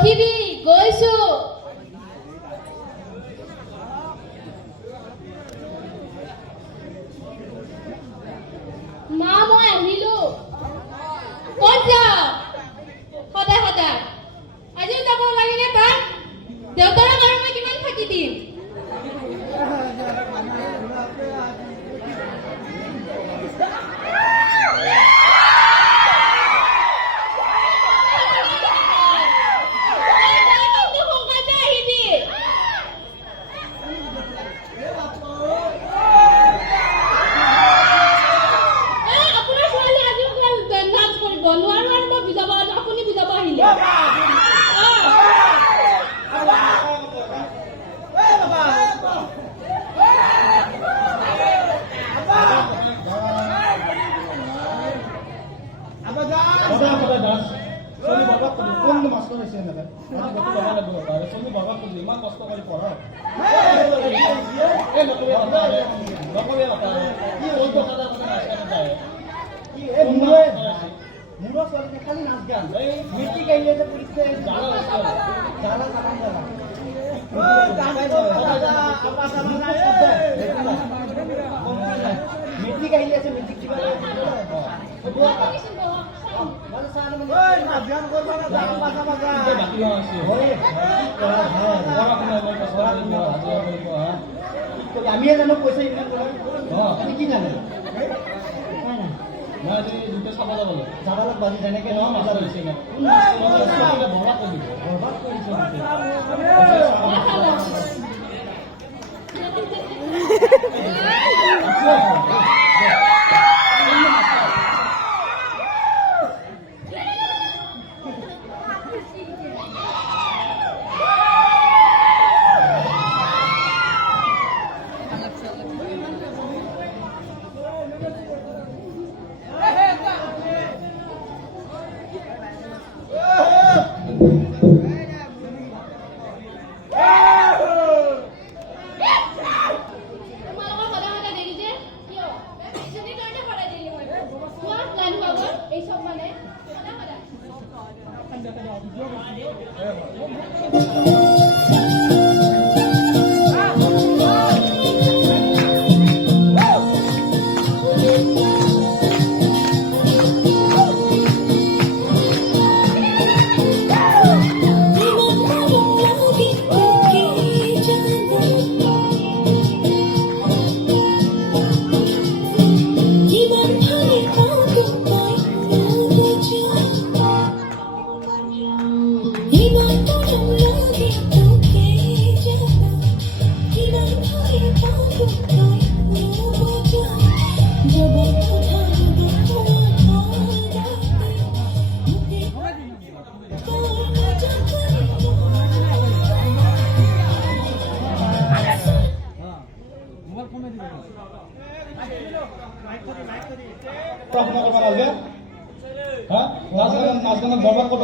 ৰখিবি গৈছো মা মই আহিলো ক'ত যাৱ সদায় সদায় আজিও যাব লাগে নে তাক দেউতাৰ আৰু মই কিমান থাকি দিম খালি নাচ গান মেট্রিক আইলে যে পরীক্ষা মেট্রিক আইলে আছে মেট্রিক আমিয়ে জানো পইচা ইনকাম কৰা কি জানো জাবালত বাজি যেনেকে ন মজা লৈছে বৰবাদ কৰিছে বৰবাদ কৰিব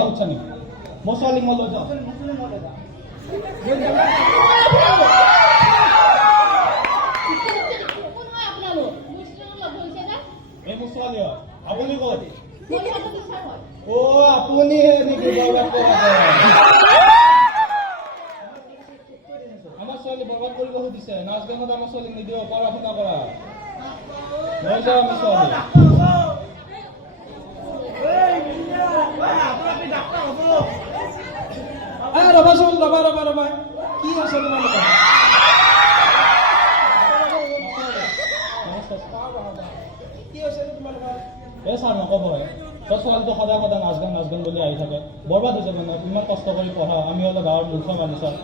উঠছা নেকি মোৰ ছোৱালীক মই লৈ যাওঁ এই মোৰ ছোৱালী হয় আপুনি ক'ত আপুনি নেকি আমাৰ ছোৱালী বৰবাদ কৰিব সুধিছে নাচ গানত আমাৰ ছোৱালীক নিদিব পঢ়া শুনা কৰা লৈ যাওঁ আমি ছোৱালী ৰবাচোন ৰবা কি আছে তোমালোকৰ কি আছে তোমালোকৰ এই ছাৰ নক'ব তই ছোৱালীটো সদায় সদায় নাচ গান বুলি আহি থাকে বৰবাদ হৈছে মানে ইমান কষ্ট কৰি পঢ়া আমি হ'লে গাঁৱৰ মূৰ্খ মানুহ ছাৰ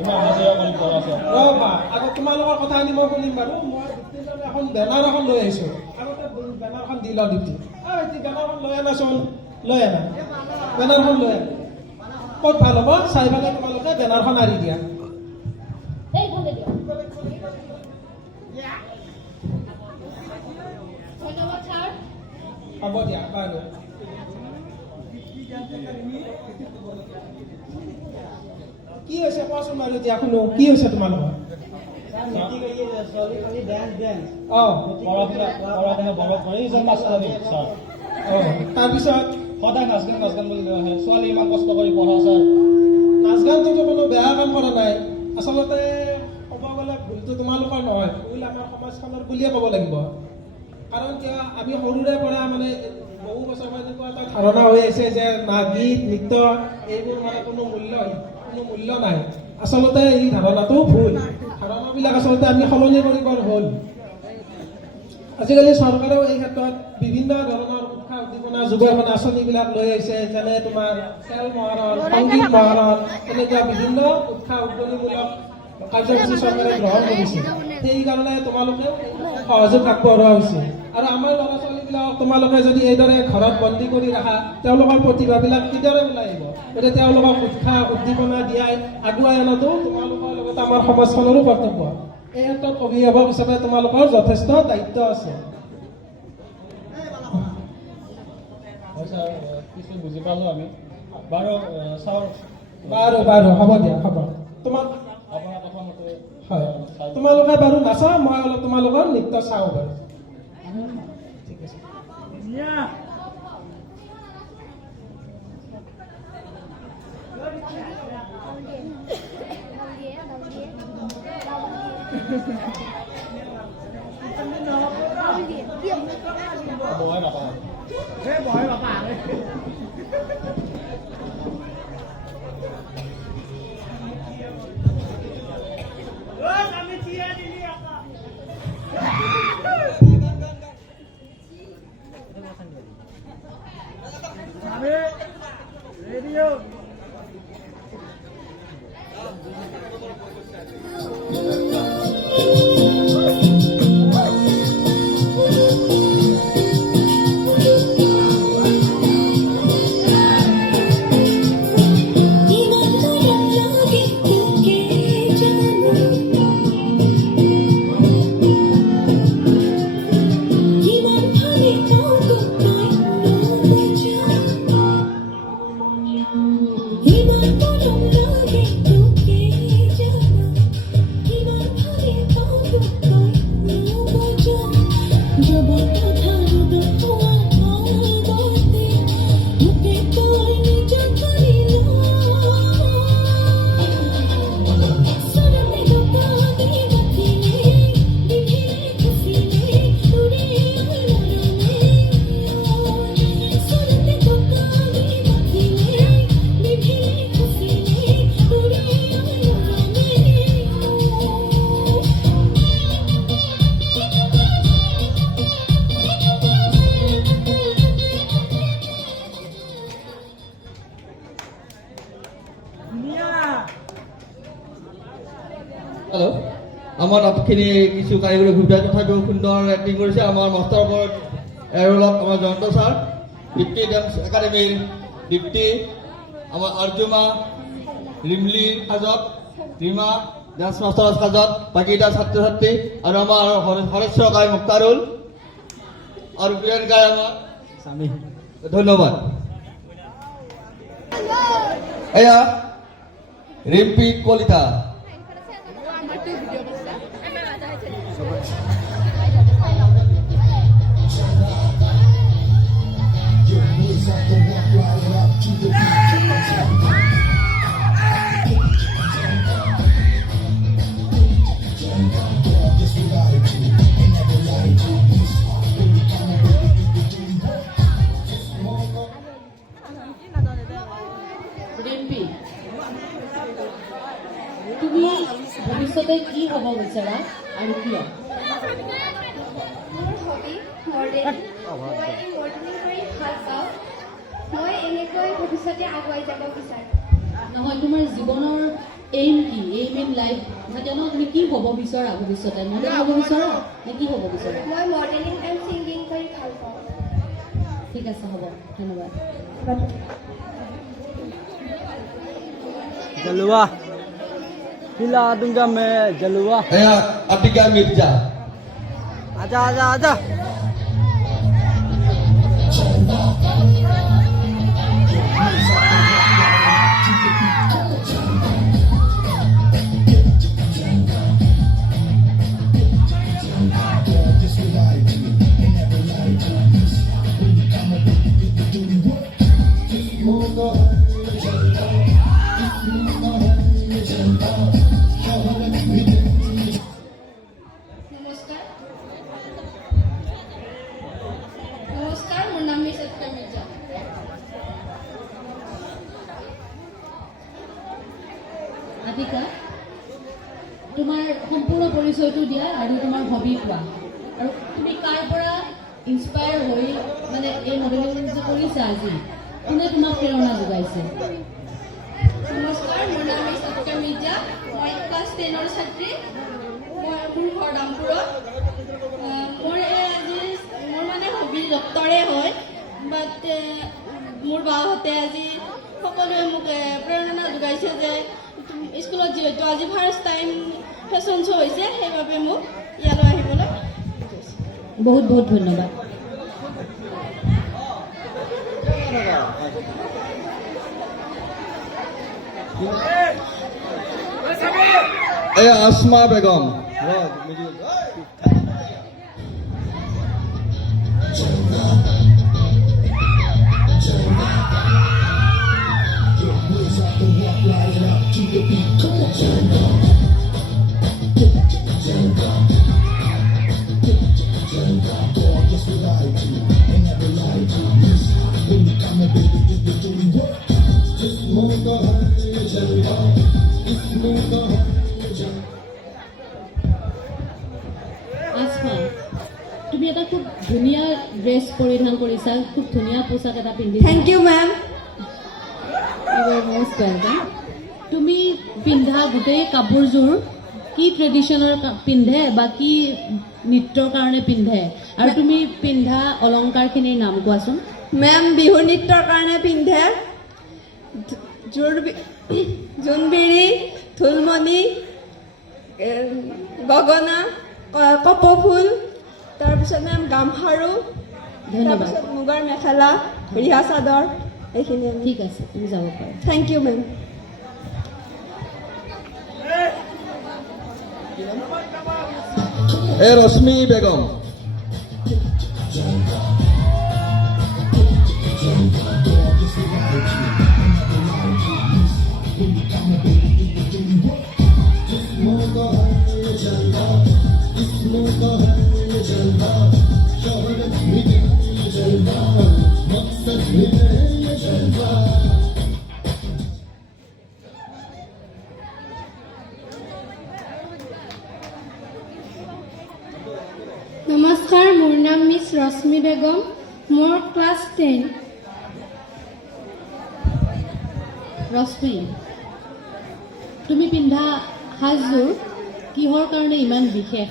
ইমান হাজিৰা কৰি পঢ়াইছে আকৌ তোমালোকৰ কথা আনি মই শুনিম বাৰু মই এখন বেনাৰ এখন লৈ আহিছোঁ আগতে বেনাৰখন দি লওঁ ডিউটি বেনাৰখন লৈ আনাচোন লৈ আনা বেনাৰখন লৈ আনা ক'ত ভাল হ'ব চাই পেলাই তোমালোকে বেনাৰখন আঁৰি দিয়া হ'ব দিয়া বাৰু কি হৈছে কোৱাচোন বাৰু এতিয়া শুনো কি হৈছে তোমালোকৰ তাৰপিছত সদায় নাচ গান বুলি লৈ আহে ছোৱালী ইমান কষ্ট কৰি পঢ়া ছাৰ নাচ গানটোতো কোনো বেয়া কাম কৰা নাই আচলতে ক'ব গ'লে ভুলটো তোমালোকৰ নহয় ভুল আমাৰ সমাজখনৰ বুলিয়ে ক'ব লাগিব কাৰণ কিয় আমি সৰুৰে পৰা মানে বহু বছৰ পৰা এনেকুৱা এটা ধাৰণা হৈ আছে যে গীত নৃত্য এইবোৰ মানে কোনো মূল্য নাই আচলতে এই ধাৰণাটো ভুল ধাৰণাবিলাক আচলতে আমি সলনি কৰিবৰ হ'ল আজিকালি চৰকাৰেও এই ক্ষেত্ৰত বিভিন্ন ধৰণৰ উৎসাহ উদ্দীপনা যুৱক আঁচনিবিলাক লৈ আহিছে যেনে তোমাৰ খেল মহাৰণ সংগীত মহাৰণ এনেকুৱা বিভিন্ন উৎসাহ উদ্যমীমূলক কাৰ্যসূচী চৰকাৰে গ্ৰহণ কৰিছে সেইকাৰণে তোমালোকেও সহযোগ আগবঢ়োৱা হৈছে আৰু আমাৰ ল'ৰা ছোৱালীবিলাকক তোমালোকে যদি এইদৰে ঘৰত বন্দী কৰি ৰাখা তেওঁলোকৰ প্ৰতিভাবিলাক কিদৰে ওলাই আহিব গতিকে তেওঁলোকক উৎসাহ উদ্দীপনা দিয়াই আগুৱাই অনাটো তোমালোকৰ লগতে আমাৰ সমাজখনৰো কৰ্তব্য এই ক্ষেত্ৰত অভিভাৱক হিচাপে তোমালোকৰ যথেষ্ট দায়িত্ব আছে হয় ছাৰ কিছু বুজি পালোঁ আমি বাৰু ছাৰ বাৰু হ'ব দিয়া হ'ব তোমাক আপোনাৰ কথা মতে হয় তোমালোকে বাৰু নাচা মই অলপ তোমালোকৰ নৃত্য চাওঁ বাৰু ঠিক আছে বহাই নাপাওঁ হেল্ল' আমাৰ তাতখিনি কিছু কাৰিকৰী সুবিধা তথাপিও সুন্দৰ এক্টিং কৰিছে আমাৰ মাষ্টাৰ ওপৰত এৰোলত আমাৰ জয়ন্ত ছাৰ দীপ্তি ডান্স একাডেমীৰ দীপ্তি আমাৰ আৰ্জুমা ৰিমলি সাজত ৰীমা ডান্স মাষ্টাৰ সাজত বাকীটা ছাত্ৰ ছাত্ৰী আৰু আমাৰ হৰেশ্বৰ গাই মুক্তাৰুল আৰু বীৰেন গাই আমাৰ স্বামী ধন্যবাদ এয়া ৰিম্পী কলিতা ৰিম্পী তুমি ভৱিষ্যতে কি হ'ব বিচাৰা আৰু কিয় মোৰ হবি মডেলিং মই মডেলিং কৰি ভাল পাওঁ মই এনেকৈ ভৱিষ্যতে আগুৱাই যাব বিচাৰোঁ নহয় তোমাৰ জীৱনৰ এইম কি এইম ইন লাইফ থাকে ন তুমি কি হ'ব বিচৰা ভৱিষ্যতে মডেল হ'ব বিচৰা নে কি হ'ব বিচৰা মই মডেলিং এণ্ড ছিংগিং কৰি ভাল পাওঁ ঠিক আছে হ'ব ধন্যবাদ जलवा हिला दूंगा मैं जलवा এয়া আতিকা মিৰ্জা आजा आजा आजा নমস্কাৰ নমস্কাৰ মোৰ নাম মিছ আফতাৰ মিৰ্জা আতিকা তোমাৰ সম্পূৰ্ণ পৰিচয়টো দিয়া আৰু তোমাৰ হবি কোৱা আৰু তুমি কাৰ পৰা ইনস্পায়াৰ হৈ মানে এই মডেলিং যে কৰিছা আজি কোনে তোমাক প্ৰেৰণা যোগাইছে নমস্কাৰ মোৰ নাম মিছ আফতাৰ মিৰ্জা মই ক্লাছ 10ৰ ছাত্ৰী মোৰ ঘৰ দামপুৰত মোৰ মোৰ মানে হবি ডক্টৰে হয় বাট মোৰ বাহঁতে আজি সকলোৱে মোক প্ৰেৰণা যোগাইছে যে স্কুলত যিহেতু আজি ফাৰ্ষ্ট টাইম ফেশ্বন শ্ব' হৈছে সেইবাবে মোক ইয়ালৈ আহিবলৈ বহুত বহুত ধন্যবাদ এয়া আসমা বেগম আসমা তুমি এটা খুব ধুনীয়া ড্ৰেছ পৰিধান কৰিছা খুব ধুনীয়া পোচাক এটা পিন্ধিছা thank you ma'am You are most welcome. তুমি পিন্ধা গোটেই কাপোৰযোৰ কি ট্ৰেডিশ্যনৰ পিন্ধে বা কি নৃত্যৰ কাৰণে পিন্ধে আৰু তুমি পিন্ধা অলংকাৰখিনিৰ নাম কোৱাচোন মেম বিহু নৃত্যৰ কাৰণে পিন্ধে জোনবিৰি ঢোলমণি গগনা কপৌফুল তাৰপিছত মেম গামখাৰু ধন্যবাদ তাৰপিছত মুগাৰ মেখেলা ৰিহা চাদৰ এইখিনি ঠিক আছে তুমি যাব পাৰা থেংক ইউ মেম এ ৰশ্মি বেগম নমস্কাৰ মোৰ নাম মিছ ৰশ্মি বেগম মোৰ ক্লাছ 10 ৰশ্মি তুমি পিন্ধা সাজযোৰ কিহৰ কাৰণে ইমান বিশেষ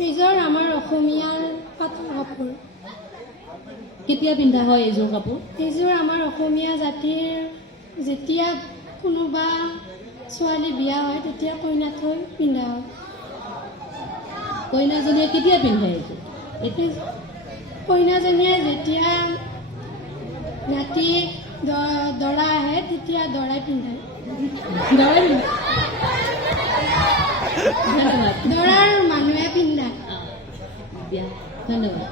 নিজৰ আমাৰ অসমীয়াৰ পাটৰ কাপোৰ কেতিয়া পিন্ধা হয় এইযোৰ কাপোৰ এইযোৰ আমাৰ অসমীয়া জাতিৰ যেতিয়া কোনোবা ছোৱালী বিয়া হয় তেতিয়া কইনা থৈ পিন্ধা হয় কইনাজনীয়ে কেতিয়া পিন্ধে এইযোৰ কইনাজনীয়ে যেতিয়া ৰাতি দৰা আহে তেতিয়া দৰাই পিন্ধায় দৰাই পিন্ধে ধন্যবাদ দৰাৰ মানুহে পিন্ধায় দিয়া ধন্যবাদ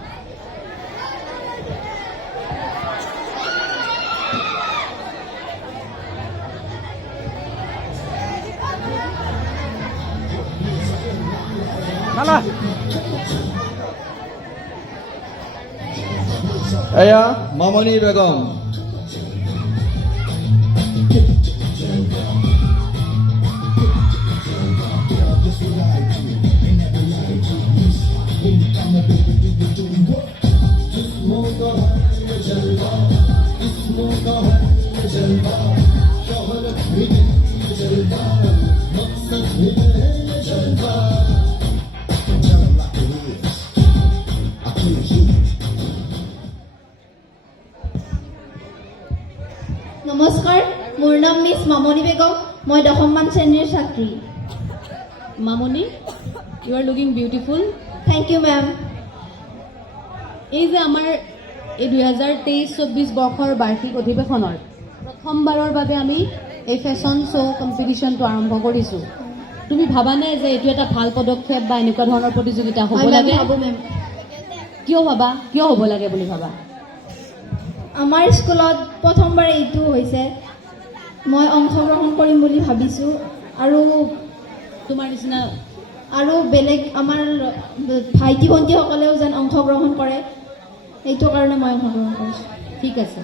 নালা এয়া মামনি বেগম নমস্কাৰ মোৰ নাম মিছ মামনি বেগম মই 10মান শ্ৰেণীৰ ছাত্ৰী Mamoni you are looking beautiful thank you ma'am এই যে আমাৰ এই 2023-24 বৰ্ষৰ বাৰ্ষিক অধিৱেশনৰ প্ৰথমবাৰৰ বাবে আমি এই ফেশ্বন শ্ব' কম্পিটিশ্যনটো আৰম্ভ কৰিছোঁ তুমি ভাবানে যে এইটো এটা ভাল পদক্ষেপ বা এনেকুৱা ধৰণৰ প্ৰতিযোগিতা হ'ব লাগে ভাবোঁ মেম কিয় ভাবা কিয় হ'ব লাগে বুলি ভাবা আমাৰ স্কুলত প্ৰথমবাৰ এইটো হৈছে মই অংশগ্ৰহণ কৰিম বুলি ভাবিছোঁ আৰু তোমাৰ নিচিনা আৰু বেলেগ আমাৰ ভাইটি ভণ্টিসকলেও যেন অংশগ্ৰহণ কৰে সেইটো কাৰণে মই অংশগ্ৰহণ কৰিছোঁ ঠিক আছে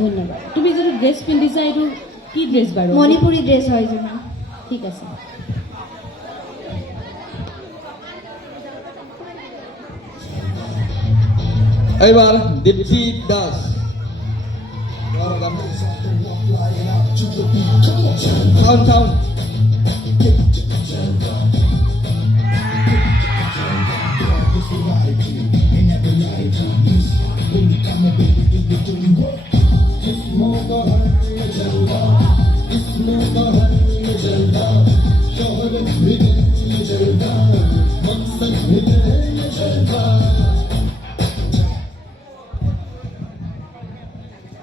ধন্যবাদ তুমি যিটো ড্ৰেছ পিন্ধিছা এইটো কি ড্ৰেছ বাৰু মণিপুৰী ড্ৰেছ হয় যেনে ঠিক আছে এইবাৰ দীপ্তি দাস চাউন চাউন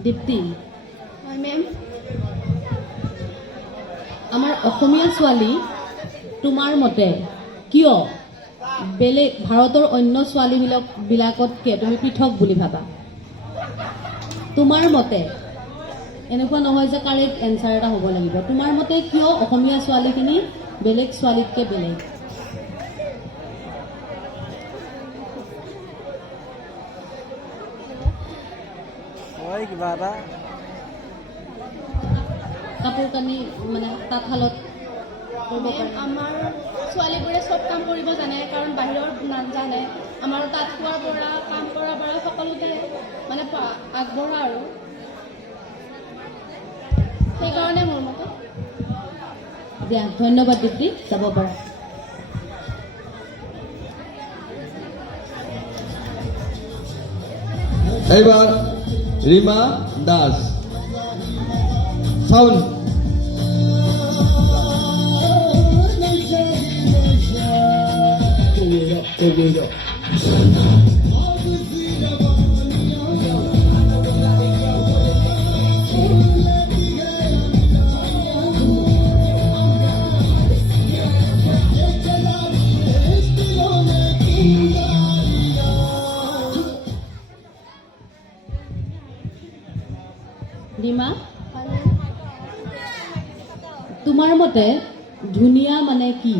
দীপ্তি হয় মেম আমাৰ অসমীয়া ছোৱালী তোমাৰ মতে কিয় বেলেগ ভাৰতৰ অন্য ছোৱালীবিলাকতকৈ তুমি পৃথক বুলি ভাবা তোমাৰ মতে এনেকুৱা নহয় যে কাৰেক্ট এনচাৰ এটা হ'ব লাগিব তোমাৰ মতে কিয় অসমীয়া ছোৱালীখিনি বেলেগ ছোৱালীতকৈ বেলেগ হয় কিবা এটা কাপোৰ কানি মানে তাঁতশালত কৰিব মেম পাৰে আমাৰ ছোৱালীবোৰে চব কাম কৰিব জানে কাৰণ বাহিৰৰ নাজানে আমাৰ তাঁত খোৱাৰ পৰা কাম কৰাৰ পৰা সকলোতে মানে আগবঢ়া আৰু সেইকাৰণে মোৰ মতে দিয়া ধন্যবাদ দীপ্তি যাব পাৰা এইবাৰ ৰীমা দাস চাউন ৰীমা তোমাৰ মতে ধুনীয়া মানে কি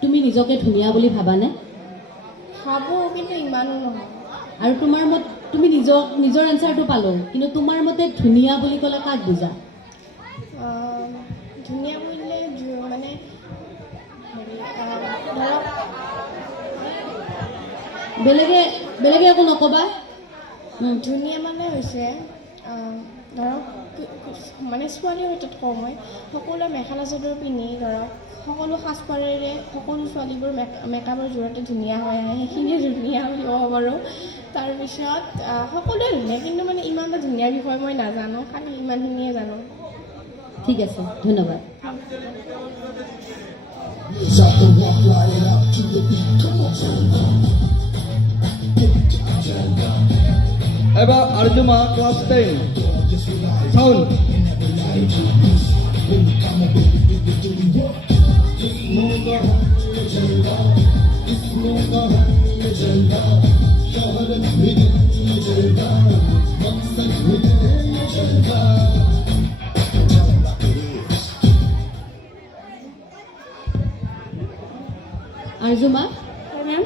তুমি নিজকে ধুনীয়া বুলি ভাবানে ভাবোঁ কিন্তু ইমানো নহয় আৰু তোমাৰ তুমি নিজৰ এনচাৰটো পালোঁ কিন্তু তোমাৰ মতে ধুনীয়া বুলি ক'লে কাক বুজা ধুনীয়া বুলিলে মানে হেৰি ধৰক বেলেগে একো নক'বা ধুনীয়া মানে হৈছে ধৰক মানে ছোৱালীৰ ক্ষেত্ৰত কওঁ মই সকলোৱে মেখেলা চাদৰ পিন্ধি ধৰক সকলো সাজপাৰেৰে সকলো ছোৱালীবোৰ মেকআপৰ জৰিয়তে ধুনীয়া হৈ আহে সেইখিনিয়ে ধুনীয়া বুলি ক'ব পাৰোঁ তাৰপিছত সকলোৱে ধুনীয়া কিন্তু মানে ইমান এটা ধুনীয়া বিষয় মই নাজানো খালি ইমানখিনিয়ে জানো ঠিক আছে ধন্যবাদ এবার Arjuma class 10 sound Arjuma, ma'am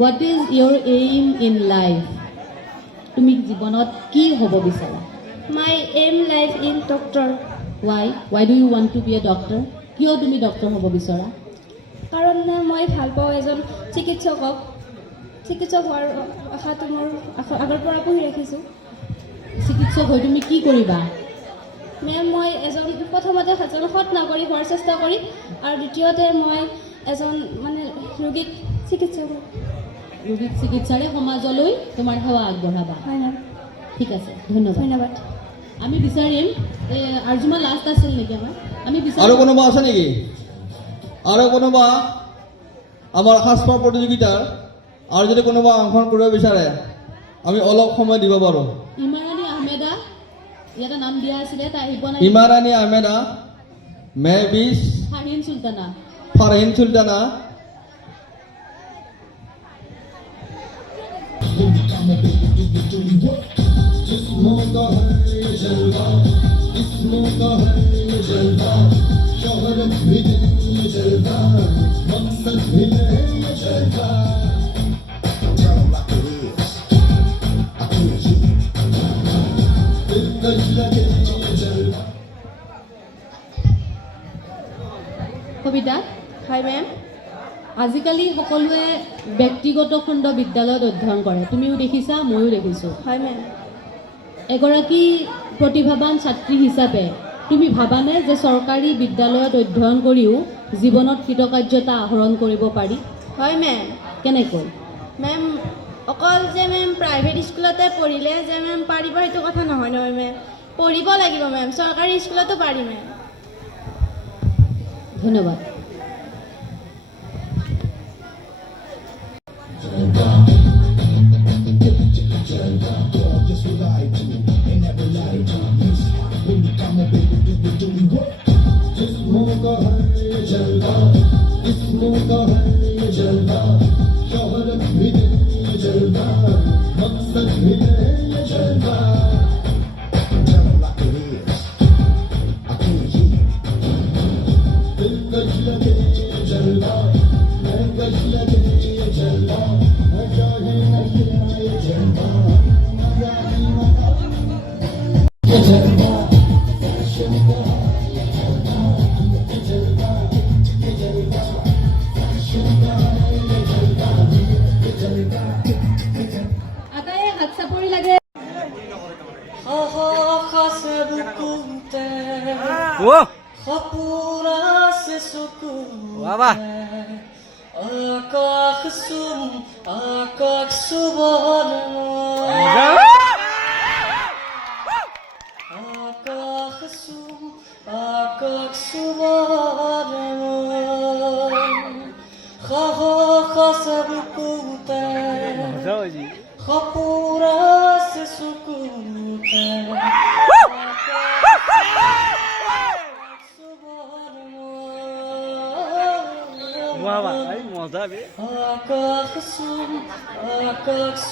what is your aim in life? তুমি জীৱনত কি হ'ব বিচাৰা? My aim life in doctor Why? Why do you want to be a doctor? কিয় তুমি ডক্টৰ হ'ব বিচৰা? কাৰণ মই ভাল পাওঁ এজন চিকিৎসক হোৱাৰ আশাটো মোৰ আগৰ পৰা পুহি ৰাখিছোঁ চিকিৎসক হৈ তুমি কি কৰিবা? মেম মই প্ৰথমতে এজন সৎ নাগৰিক হোৱাৰ চেষ্টা কৰিম আৰু দ্বিতীয়তে মই এজন মানে ৰোগীক চিকিৎসা কৰিম ৰোগীক চিকিৎসাৰে সমাজলৈ তোমাৰ সেৱা আগবঢ়াবা। হয় মেম ঠিক আছে ধন্যবাদ। ধন্যবাদ আমি বিচাৰিম আৰ্জুমা লাষ্ট আছিল নেকি আমাৰ? আমি আৰু বিচাৰিম কোনোবা আছে নেকি? আৰু কোনোবা আমাৰ সাজপাৰ প্ৰতিযোগিতাৰ আৰু যদি কোনোবা অংশগ্ৰহণ কৰিব বিচাৰে আমি অলপ সময় দিব পাৰোঁ। ইমাৰাণী আহমেদা ইয়াতে নাম দিয়া আছিলে তাই আহিব নাই? ইমাৰাণী আহমেদা, মেহবিজ ফাৰহিন চুলতানা, ফাৰহিন চুলতানা, কবিতা, হয় মেম। আজিকালি সকলোৱে ব্যক্তিগত খণ্ড বিদ্যালয়ত অধ্যয়ন কৰে, তুমিও দেখিছা, ময়ো দেখিছোঁ। হয় মেম। এগৰাকী প্ৰতিভাৱান ছাত্ৰী হিচাপে তুমি ভাবানে যে চৰকাৰী বিদ্যালয়ত অধ্যয়ন কৰিও জীৱনত কৃতকাৰ্যতা আহৰণ কৰিব পাৰি? হয় মেম। কেনেকৈ? মেম, অকল যে মেম প্ৰাইভেট স্কুলতে পঢ়িলে যে মেম পাৰিব সেইটো কথা নহয় নহয় মেম। পঢ়িব লাগিব মেম, চৰকাৰী স্কুলতো পাৰি মেম। ধন্যবাদ। আটায়ে হাত চাপৰি লাগে। Wow! Wah, মজা বে। আকাশ